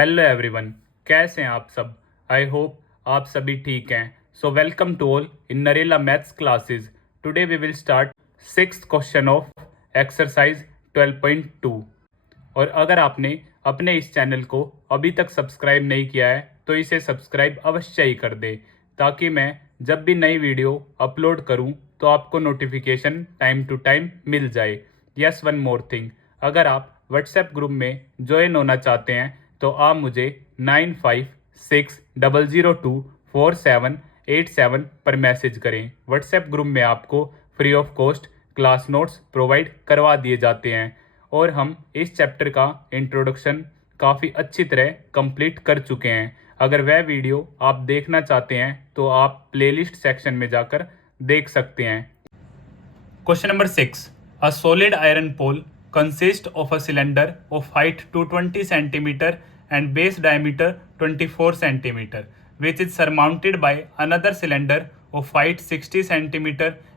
Hello everyone, कैसे हैं आप सब। आई होप आप सभी ठीक हैं। So welcome to all in Narela maths classes. Today we will start sixth question of exercise 12.2। और अगर आपने अपने इस चैनल को अभी तक सब्सक्राइब नहीं किया है तो इसे सब्सक्राइब अवश्य ही कर दे, ताकि मैं जब भी नई वीडियो अपलोड करूं तो आपको नोटिफिकेशन टाइम टू टाइम मिल जाए। यस, वन मोर थिंग, अगर आप व्हाट्सएप ग्रुप में ज्वाइन होना चाहते हैं तो आप मुझे 9560024787 पर मैसेज करें। व्हाट्सएप ग्रुप में आपको free of cost class notes provide करवा दिए जाते हैं और हम इस चैप्टर का इंट्रोडक्शन काफ़ी अच्छी तरह कंप्लीट कर चुके हैं। अगर वह वीडियो आप देखना चाहते हैं तो आप प्लेलिस्ट सेक्शन में जाकर देख सकते हैं। Question number 6. A solid iron pole consists of a cylinder of height 220 cm and base diameter 24 cm, which is surmounted by another cylinder of height 60 cm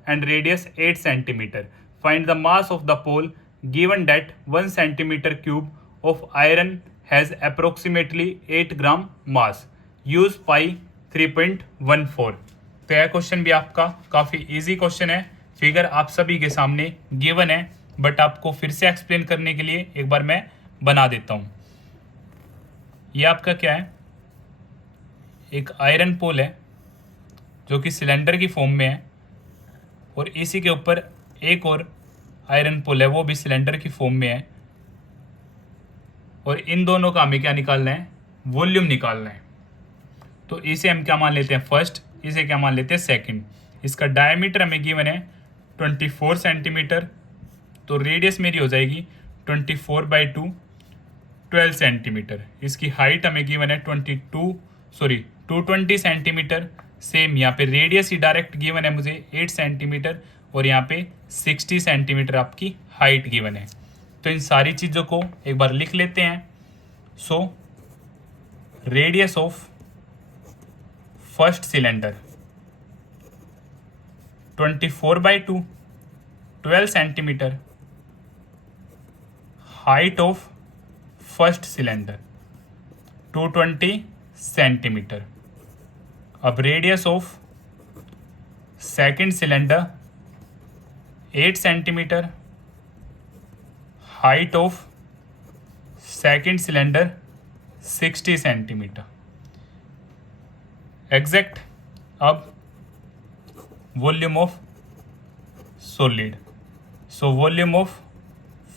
and radius 8 cm. Find the mass of the pole given that 1 cm cube of iron has approximately 8 gram mass. Use pi 3.14. तो यह question भी आपका काफ़ी easy question है। Figure आप सभी के सामने गिवन है, बट आपको फिर से एक्सप्लेन करने के लिए एक बार मैं बना देता हूँ। ये आपका क्या है, एक आयरन पोल है जो कि सिलेंडर की फॉर्म में है, और इसी के ऊपर एक और आयरन पोल है, वो भी सिलेंडर की फॉर्म में है। और इन दोनों का हमें क्या निकालना है, वॉल्यूम निकालना है। तो इसे हम क्या मान लेते हैं, फर्स्ट, इसे क्या मान लेते हैं, सेकंड। इसका डायमीटर हमें गिवन है 24 सेंटीमीटर, तो रेडियस मेरी हो जाएगी 24/2 12 सेंटीमीटर। इसकी हाइट हमें गिवन है 220 सेंटीमीटर। सेम यहाँ पे रेडियस ही डायरेक्ट गिवन है मुझे 8 सेंटीमीटर, और यहाँ पे 60 सेंटीमीटर आपकी हाइट गिवन है। तो इन सारी चीज़ों को एक बार लिख लेते हैं। So radius of first cylinder 24/2 12 centimetre, height of first cylinder 220 centimetre. अब radius of second cylinder 8 centimetre, height of second cylinder 60 centimetre. Exact. अब volume of solid, so volume of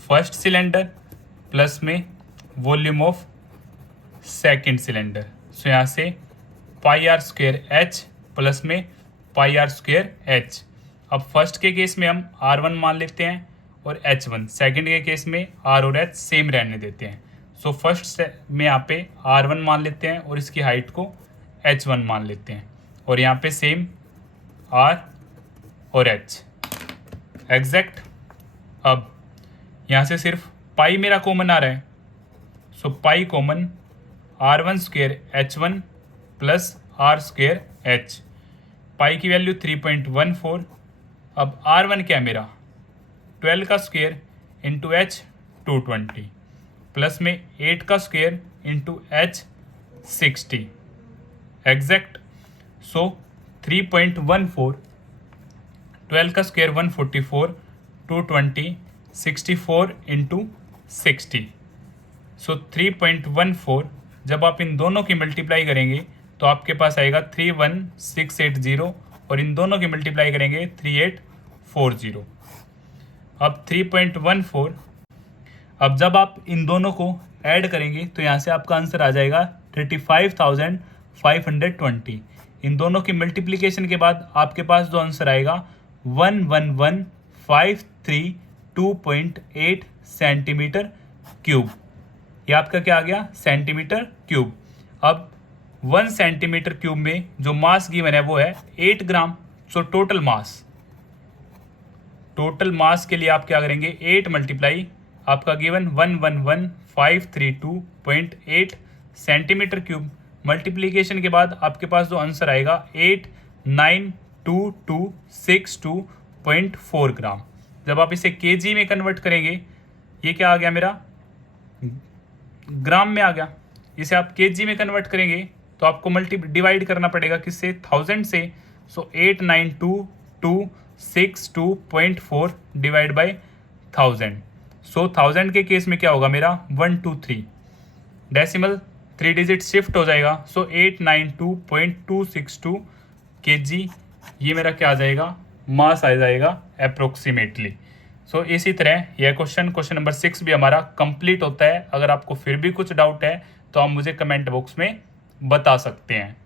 first cylinder plus में volume of second cylinder. So यहाँ से πr² h plus में πr² h। अब first के case में हम r1 मान लेते हैं और h1, सेकंड के केस में r और h सेम रहने देते हैं। सो फर्स्ट में यहाँ पे r1 मान लेते हैं और इसकी हाइट को h1 मान लेते हैं, और यहाँ पे सेम r और h। एग्जैक्ट। अब यहाँ से सिर्फ पाई मेरा कॉमन आ रहा है, so pi common r1² h1 plus r² h। Pi की वैल्यू 3.14। अब r1 क्या है मेरा, 12 का स्क्वायर इंटू h 220 प्लस में 8 का स्क्वायर इंटू h 60। एग्जैक्ट। सो 3.14, 12 का स्क्वायर 144, 220, 64 इंटू 60। सो 3.14 जब आप इन दोनों की मल्टीप्लाई करेंगे तो आपके पास आएगा 31680, और इन दोनों की मल्टीप्लाई करेंगे 3840। अब 3.14, अब जब आप इन दोनों को ऐड करेंगे तो यहाँ से आपका आंसर आ जाएगा 35,520। इन दोनों की मल्टीप्लिकेशन के बाद आपके पास जो आंसर आएगा 111,532.8 सेंटीमीटर क्यूब। ये आपका क्या आ गया, सेंटीमीटर क्यूब। अब 1 सेंटीमीटर क्यूब में जो मास गिवन है वो है 8 ग्राम। सो टोटल मास के लिए आप क्या करेंगे, 8 मल्टीप्लाई आपका गिवन 111,532.8 सेंटीमीटर क्यूब। मल्टीप्लिकेशन के बाद आपके पास जो आंसर आएगा 892262.4 ग्राम। जब आप इसे केजी में कन्वर्ट करेंगे, ये क्या आ गया मेरा, ग्राम में आ गया। इसे आप केजी में कन्वर्ट करेंगे तो आपको डिवाइड करना पड़ेगा किससे, 1000 से। सो 892262.4 डिवाइड बाई 1000। सो 1000 के केस में क्या होगा मेरा 123, डेसिमल 3 डिजिट शिफ्ट हो जाएगा। सो 892.262 kg ये मेरा क्या आ जाएगा, मास आ जाएगा अप्रोक्सीमेटली। सो इसी तरह यह क्वेश्चन नंबर 6 भी हमारा कंप्लीट होता है। अगर आपको फिर भी कुछ डाउट है तो आप मुझे कमेंट बॉक्स में बता सकते हैं।